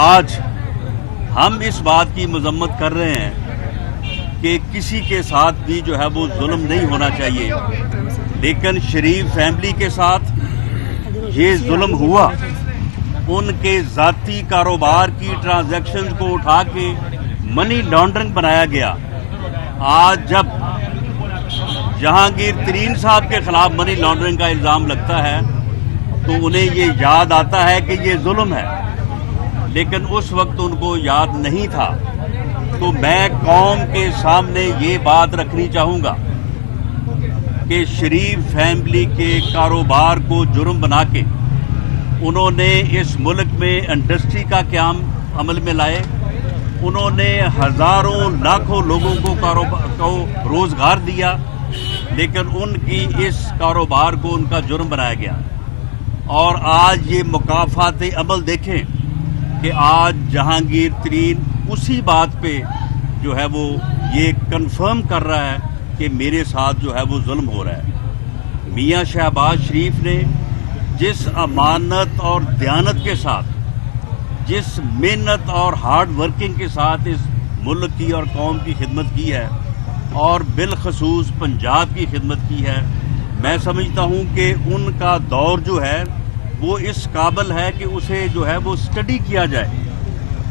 آج ہم اس بات کی مذمت کر رہے ہیں کہ کسی کے ساتھ بھی جو ہے وہ ظلم نہیں ہونا چاہیے، لیکن شریف فیملی کے ساتھ یہ ظلم ہوا۔ ان کے ذاتی کاروبار کی ٹرانزیکشن کو اٹھا کے منی لانڈرنگ بنایا گیا۔ آج جب جہانگیر ترین صاحب کے خلاف منی لانڈرنگ کا الزام لگتا ہے تو انہیں یہ یاد آتا ہے کہ یہ ظلم ہے، لیکن اس وقت ان کو یاد نہیں تھا۔ تو میں قوم کے سامنے یہ بات رکھنی چاہوں گا کہ شریف فیملی کے کاروبار کو جرم بنا کے انہوں نے اس ملک میں انڈسٹری کا قیام عمل میں لائے، انہوں نے ہزاروں لاکھوں لوگوں کو روزگار دیا، لیکن ان کی اس کاروبار کو ان کا جرم بنایا گیا۔ اور آج یہ مکافات عمل دیکھیں کہ آج جہانگیر ترین اسی بات پہ جو ہے وہ یہ کنفرم کر رہا ہے کہ میرے ساتھ جو ہے وہ ظلم ہو رہا ہے۔ میاں شہباز شریف نے جس امانت اور دیانت کے ساتھ، جس محنت اور ہارڈ ورکنگ کے ساتھ اس ملک کی اور قوم کی خدمت کی ہے، اور بالخصوص پنجاب کی خدمت کی ہے، میں سمجھتا ہوں کہ ان کا دور جو ہے وہ اس قابل ہے کہ اسے جو ہے وہ اسٹڈی کیا جائے،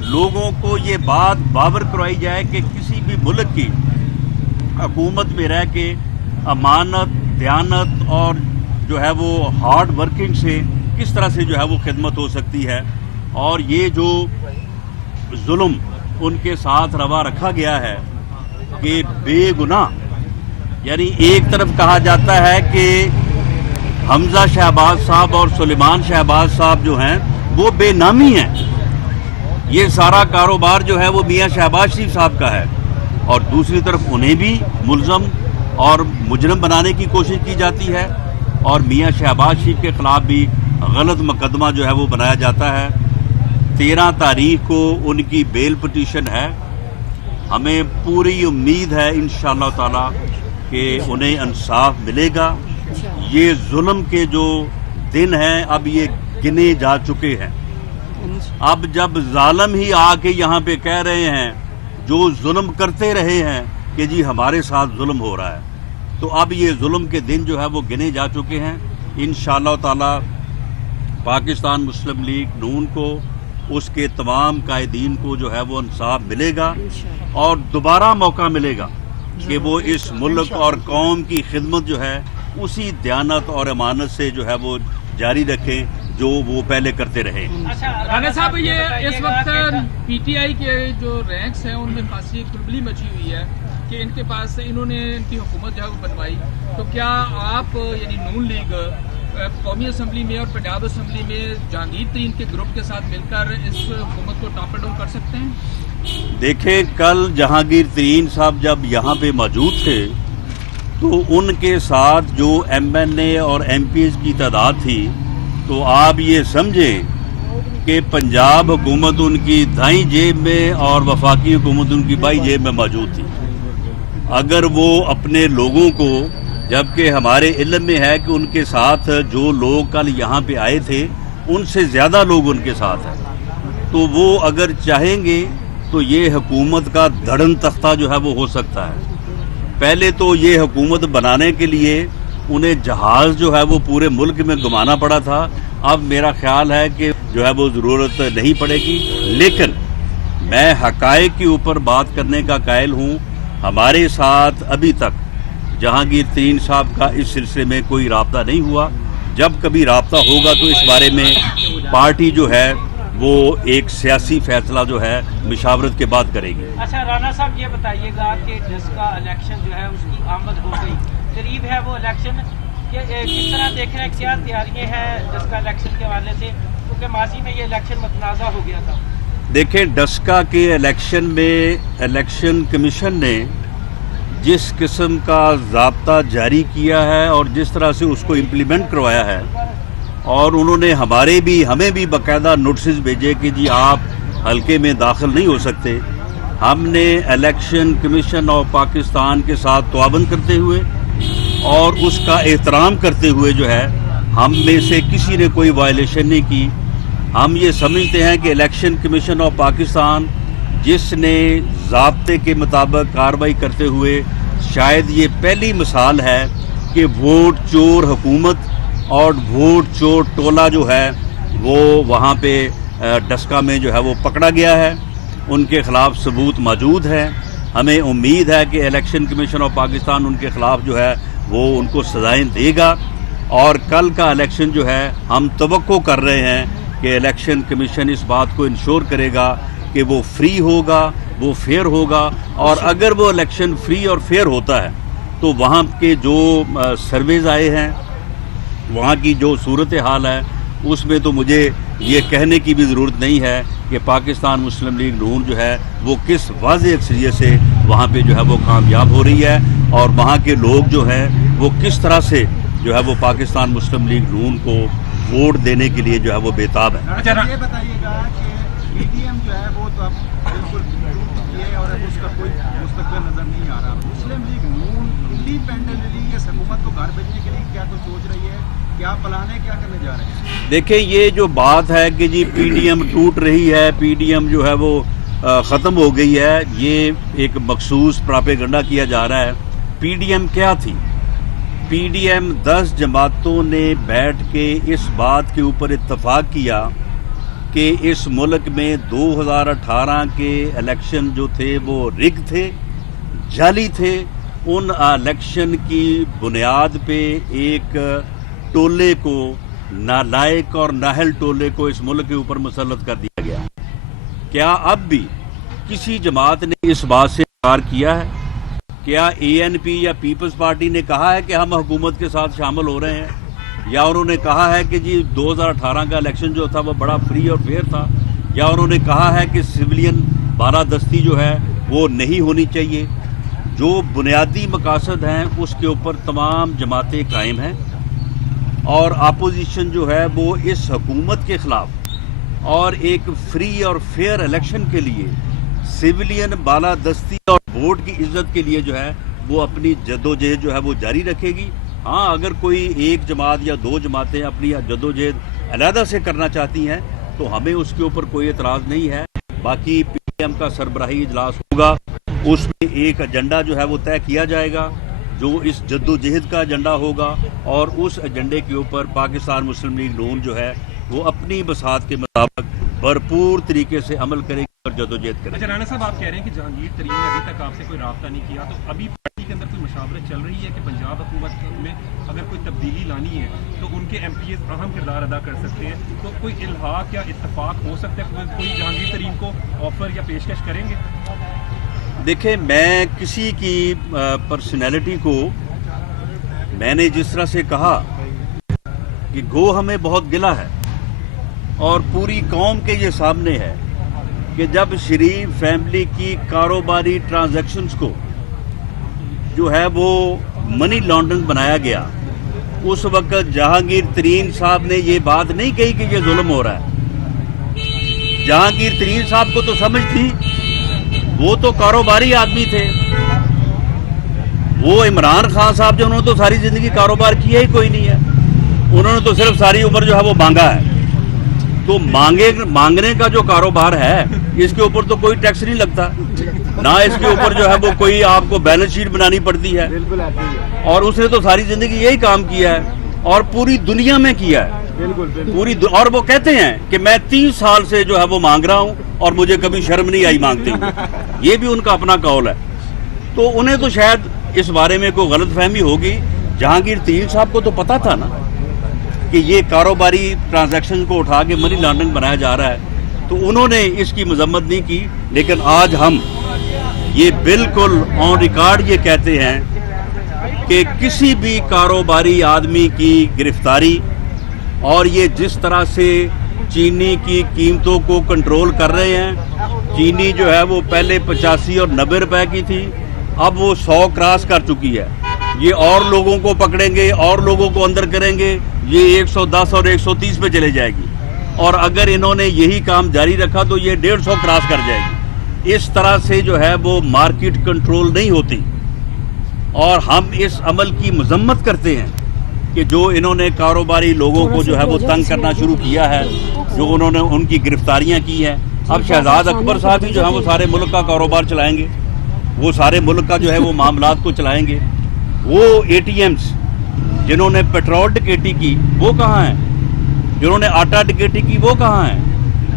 لوگوں کو یہ بات باور کروائی جائے کہ کسی بھی ملک کی حکومت میں رہ کے امانت، دیانت اور جو ہے وہ ہارڈ ورکنگ سے کس طرح سے جو ہے وہ خدمت ہو سکتی ہے۔ اور یہ جو ظلم ان کے ساتھ روا رکھا گیا ہے کہ بے گناہ، یعنی ایک طرف کہا جاتا ہے کہ حمزہ شہباز صاحب اور سلیمان شہباز صاحب جو ہیں وہ بے نامی ہیں، یہ سارا کاروبار جو ہے وہ میاں شہباز شریف صاحب کا ہے، اور دوسری طرف انہیں بھی ملزم اور مجرم بنانے کی کوشش کی جاتی ہے، اور میاں شہباز شریف کے خلاف بھی غلط مقدمہ جو ہے وہ بنایا جاتا ہے۔ 13 تاریخ کو ان کی بیل پٹیشن ہے، ہمیں پوری امید ہے انشاءاللہ تعالی کہ انہیں انصاف ملے گا۔ یہ ظلم کے جو دن ہیں اب یہ گنے جا چکے ہیں۔ اب جب ظالم ہی آ کے یہاں پہ کہہ رہے ہیں، جو ظلم کرتے رہے ہیں کہ جی ہمارے ساتھ ظلم ہو رہا ہے، تو اب یہ ظلم کے دن جو ہے وہ گنے جا چکے ہیں۔ انشاءاللہ تعالی پاکستان مسلم لیگ نون کو، اس کے تمام قائدین کو جو ہے وہ انصاف ملے گا، اور دوبارہ موقع ملے گا کہ وہ اس ملک اور قوم کی خدمت جو ہے اسی دیانت اور امانت سے جو ہے وہ جاری رکھیں جو وہ پہلے کرتے رہے۔ رانا صاحب، یہ اس وقت پی ٹی آئی کے جو رینکس ہیں ان میں خاصی کھلبلی مچی ہوئی ہے کہ ان کے پاس انہوں نے ان کی حکومت جو ہے وہ بنوائی، تو کیا آپ یعنی نون لیگ قومی اسمبلی میں اور پنجاب اسمبلی میں جہانگیر ترین کے گروپ کے ساتھ مل کر اس حکومت کو ٹاپل ڈاؤن کر سکتے ہیں؟ دیکھیں، کل جہانگیر ترین صاحب جب یہاں پہ موجود تھے تو ان کے ساتھ جو ایم این اے اور ایم پیز کی تعداد تھی، تو آپ یہ سمجھیں کہ پنجاب حکومت ان کی دائیں جیب میں اور وفاقی حکومت ان کی بائیں جیب میں موجود تھی۔ اگر وہ اپنے لوگوں کو، جبکہ ہمارے علم میں ہے کہ ان کے ساتھ جو لوگ کل یہاں پہ آئے تھے ان سے زیادہ لوگ ان کے ساتھ ہیں، تو وہ اگر چاہیں گے تو یہ حکومت کا دھڑن تختہ جو ہے وہ ہو سکتا ہے۔ پہلے تو یہ حکومت بنانے کے لیے انہیں جہاز جو ہے وہ پورے ملک میں گھمانا پڑا تھا، اب میرا خیال ہے کہ جو ہے وہ ضرورت نہیں پڑے گی۔ لیکن میں حقائق کے اوپر بات کرنے کا قائل ہوں، ہمارے ساتھ ابھی تک جہانگیر ترین صاحب کا اس سلسلے میں کوئی رابطہ نہیں ہوا۔ جب کبھی رابطہ ہوگا تو اس بارے میں پارٹی جو ہے وہ ایک سیاسی فیصلہ جو ہے مشاورت کے بعد کرے گی۔ اچھا رانا صاحب، یہ بتائیے گا کہ جس کا الیکشن جو ہے اس کی آمد ہو گئی، قریب ہے وہ الیکشن، کس طرح دیکھ رہے ہیں، کیا تیاریاں ہیں جس کا الیکشن کے حوالے سے، کیونکہ ماضی میں یہ الیکشن متنازع ہو گیا تھا؟ دیکھیں، ڈسکا کے الیکشن میں الیکشن کمیشن نے جس قسم کا ضابطہ جاری کیا ہے اور جس طرح سے اس کو امپلیمنٹ کروایا ہے، اور انہوں نے ہمیں بھی باقاعدہ نوٹسز بھیجے کہ جی آپ حلقے میں داخل نہیں ہو سکتے، ہم نے الیکشن کمیشن آف پاکستان کے ساتھ تعاون کرتے ہوئے اور اس کا احترام کرتے ہوئے جو ہے ہم میں سے کسی نے کوئی وائلیشن نہیں کی، ہم یہ سمجھتے ہیں کہ الیکشن کمیشن آف پاکستان جس نے ضابطے کے مطابق کارروائی کرتے ہوئے شاید یہ پہلی مثال ہے کہ ووٹ چور حکومت اور ووٹ چور ٹولہ جو ہے وہ وہاں پہ ڈسکا میں جو ہے وہ پکڑا گیا ہے. ان کے خلاف ثبوت موجود ہے. ہمیں امید ہے کہ الیکشن کمیشن آف پاکستان ان کے خلاف جو ہے وہ ان کو سزائیں دے گا, اور کل کا الیکشن جو ہے ہم توقع کر رہے ہیں کہ الیکشن کمیشن اس بات کو انشور کرے گا کہ وہ فری ہوگا, وہ فیئر ہوگا. اور اگر وہ الیکشن فری اور فیئر ہوتا ہے تو وہاں کے جو سرویز آئے ہیں, وہاں کی جو صورتحال ہے, اس میں تو مجھے یہ کہنے کی بھی ضرورت نہیں ہے کہ پاکستان مسلم لیگ نون جو ہے وہ کس واضح اکثریت سے وہاں پہ جو ہے وہ کامیاب ہو رہی ہے, اور وہاں کے لوگ جو ہیں وہ کس طرح سے جو ہے وہ پاکستان مسلم لیگ نون کو ووٹ دینے کے لیے جو ہے وہ بےتاب ہے. یہ بتائیے گا کہ پی ٹی ایم جو ہے وہ تو اب بالکل ٹوٹ چکی ہے اور اب اس کا کوئی مستقبل نظر نہیں آ رہا. مسلم لیگ نون انڈیپینڈنٹلی اس حکومت کو گھر بھیجنے کے لیے کیا کچھ سوچ رہی ہے, کیا پلان ہے, کیا کرنے جا رہے ہیں؟ دیکھیں, یہ جو بات ہے کہ جی پی ڈی ایم ٹوٹ رہی ہے, پی ڈی ایم جو ہے وہ ختم ہو گئی ہے, یہ ایک مخصوص پراپیگنڈا کیا جا رہا ہے. پی ڈی ایم کیا تھی؟ پی ڈی ایم 10 جماعتوں نے بیٹھ کے اس بات کے اوپر اتفاق کیا کہ اس ملک میں 2018 کے الیکشن جو تھے وہ رگ تھے, جعلی تھے. ان الیکشن کی بنیاد پہ ایک ٹولے کو, نالائق اور نااہل ٹولے کو اس ملک کے اوپر مسلط کر دیا گیا. کیا اب بھی کسی جماعت نے اس بات سے انکار کیا ہے؟ کیا اے این پی یا پیپلز پارٹی نے کہا ہے کہ ہم حکومت کے ساتھ شامل ہو رہے ہیں, یا انہوں نے کہا ہے کہ جی 2018 کا الیکشن جو تھا وہ بڑا فری اور فیئر تھا, یا انہوں نے کہا ہے کہ سویلین بالادستی جو ہے وہ نہیں ہونی چاہیے؟ جو بنیادی مقاصد ہیں اس کے اوپر تمام جماعتیں قائم ہیں, اور اپوزیشن جو ہے وہ اس حکومت کے خلاف اور ایک فری اور فیئر الیکشن کے لیے سویلین بالادستی اور ووٹ کی عزت کے لیے جو ہے وہ اپنی جدوجہد جو ہے وہ جاری رکھے گی. ہاں, اگر کوئی ایک جماعت یا 2 جماعتیں اپنی جدوجہد علیحدہ سے کرنا چاہتی ہیں تو ہمیں اس کے اوپر کوئی اعتراض نہیں ہے. باقی پی ڈی ایم کا سربراہی اجلاس ہوگا, اس میں ایک ایجنڈا جو ہے وہ طے کیا جائے گا جو اس جدوجہد کا ایجنڈا ہوگا, اور اس ایجنڈے کے اوپر پاکستان مسلم لیگ نون جو ہے وہ اپنی بساط کے مطابق بھرپور طریقے سے عمل کرے گی اور جدوجہد کرے گی. اچھا رانا صاحب, آپ کہہ رہے ہیں کہ جہانگیر ترین نے ابھی تک آپ سے کوئی رابطہ نہیں کیا, تو ابھی پارٹی کے اندر کوئی مشاورت چل رہی ہے کہ پنجاب حکومت میں اگر کوئی تبدیلی لانی ہے تو ان کے ایم پی ایز اہم کردار ادا کر سکتے ہیں, تو کوئی الحاق یا اتفاق ہو سکتا ہے, کوئی جہانگیر ترین کو آفر یا پیشکش کریں گے؟ دیکھیں, میں کسی کی پرسنالٹی کو, میں نے جس طرح سے کہا کہ گو ہمیں بہت گلہ ہے اور پوری قوم کے یہ سامنے ہے کہ جب شریف فیملی کی کاروباری ٹرانزیکشنز کو جو ہے وہ منی لانڈرنگ بنایا گیا, اس وقت جہانگیر ترین صاحب نے یہ بات نہیں کہی کہ یہ ظلم ہو رہا ہے. جہانگیر ترین صاحب کو تو سمجھ تھی, وہ تو کاروباری آدمی تھے. وہ عمران خان صاحب جو انہوں نے تو ساری زندگی کاروبار کیا ہی کوئی نہیں ہے, انہوں نے تو صرف ساری عمر جو ہے وہ مانگا ہے. تو مانگنے کا جو کاروبار ہے اس کے اوپر تو کوئی ٹیکس نہیں لگتا, نہ اس کے اوپر جو ہے وہ کوئی آپ کو بیلنس شیٹ بنانی پڑتی ہے, اور اس نے تو ساری زندگی یہی کام کیا ہے اور پوری دنیا میں کیا ہے. اور وہ کہتے ہیں کہ میں 30 سال سے جو ہے وہ مانگ رہا ہوں اور مجھے کبھی شرم نہیں آئی مانگتے ہوئے. یہ بھی ان کا اپنا قول ہے. تو انہیں تو شاید اس بارے میں کوئی غلط فہمی ہوگی. جہانگیر ترین صاحب کو تو پتا تھا نا کہ یہ کاروباری ٹرانزیکشن کو اٹھا کے منی لانڈرنگ بنایا جا رہا ہے, تو انہوں نے اس کی مذمت نہیں کی. لیکن آج ہم یہ بالکل آن ریکارڈ یہ کہتے ہیں کہ کسی بھی کاروباری آدمی کی گرفتاری, اور یہ جس طرح سے چینی کی قیمتوں کو کنٹرول کر رہے ہیں, چینی جو ہے وہ پہلے 85 اور 90 روپے کی تھی, اب وہ 100 کراس کر چکی ہے. یہ اور لوگوں کو پکڑیں گے اور لوگوں کو اندر کریں گے, یہ 110 اور 130 پہ چلے جائے گی, اور اگر انہوں نے یہی کام جاری رکھا تو یہ 150 کراس کر جائے گی. اس طرح سے جو ہے وہ مارکیٹ کنٹرول نہیں ہوتی, اور ہم اس عمل کی مذمت کرتے ہیں کہ جو انہوں نے کاروباری لوگوں کو جو ہے وہ تنگ کرنا شروع کیا ہے, جو انہوں نے ان کی گرفتاریاں کی ہیں. اب شہزاد اکبر صاحب ہی جو ہیں وہ سارے ملک کا کاروبار چلائیں گے, وہ سارے ملک کا جو ہے وہ معاملات کو چلائیں گے. وہ اے ٹی ایمز جنہوں نے پیٹرول ڈکیٹی کی وہ کہاں ہیں, جنہوں نے آٹا ڈکیٹی کی وہ کہاں ہیں,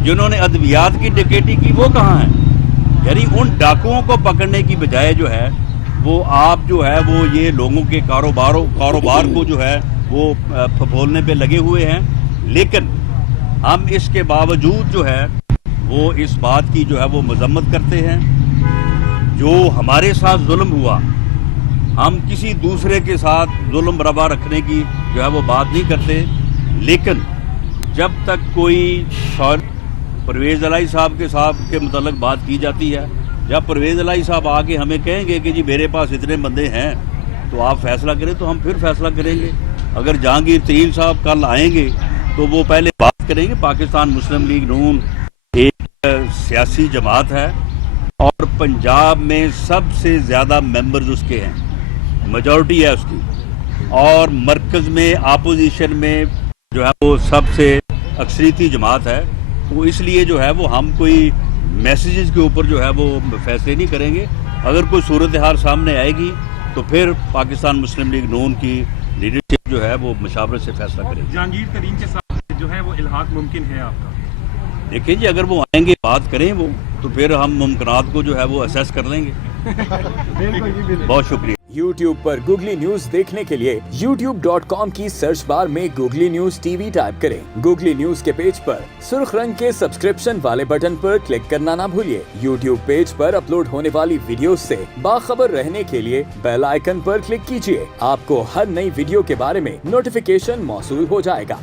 جنہوں نے ادویات کی ڈکیٹی کی وہ کہاں ہیں. یعنی ان ڈاکوؤں کو پکڑنے کی بجائے جو ہے وہ آپ جو ہے وہ یہ لوگوں کے کاروبار کو جو ہے وہ پھپھولنے پہ لگے ہوئے ہیں. لیکن ہم اس کے باوجود جو ہے وہ اس بات کی جو ہے وہ مذمت کرتے ہیں. جو ہمارے ساتھ ظلم ہوا, ہم کسی دوسرے کے ساتھ ظلم روا رکھنے کی جو ہے وہ بات نہیں کرتے. لیکن جب تک کوئی پرویز الہی صاحب کے متعلق بات کی جاتی ہے, جب پرویز الہی صاحب آ کے ہمیں کہیں گے کہ جی میرے پاس اتنے بندے ہیں تو آپ فیصلہ کریں, تو ہم پھر فیصلہ کریں گے. اگر جہانگیر ترین صاحب کل آئیں گے تو وہ پہلے بات کریں گے. پاکستان مسلم لیگ نون ایک سیاسی جماعت ہے اور پنجاب میں سب سے زیادہ ممبرز اس کے ہیں, میجورٹی ہے اس کی, اور مرکز میں اپوزیشن میں جو ہے وہ سب سے اکثریتی جماعت ہے. تو اس لیے جو ہے وہ ہم کوئی میسیجز کے اوپر جو ہے وہ فیصلے نہیں کریں گے. اگر کوئی صورتحال سامنے آئے گی تو پھر پاکستان مسلم لیگ نون کی لیڈرشپ جو ہے وہ مشاورت سے فیصلہ کرے گی. جہانگیر ترین کے ساتھ جو ہے وہ الحاق ممکن ہے آپ کا؟ دیکھیں جی, اگر وہ آئیں گے بات کریں وہ, تو پھر ہم ممکنات کو جو ہے وہ اسیس کر لیں گے. بہت شکریہ. YouTube پر گوگلی نیوز دیکھنے کے لیے youtube.com کی سرچ بار میں googly news T V type کریں. گوگلی نیوز کے پیج پر سرخ رنگ کے سبسکرپشن والے بٹن پر کلک کرنا نہ بھولیے. YouTube پیج پر اپلوڈ ہونے والی ویڈیوز سے باخبر رہنے کے لیے بیل آئیکن پر کلک کیجیے. آپ کو ہر نئی ویڈیو کے بارے میں نوٹیفیکیشن موصول ہو جائے گا.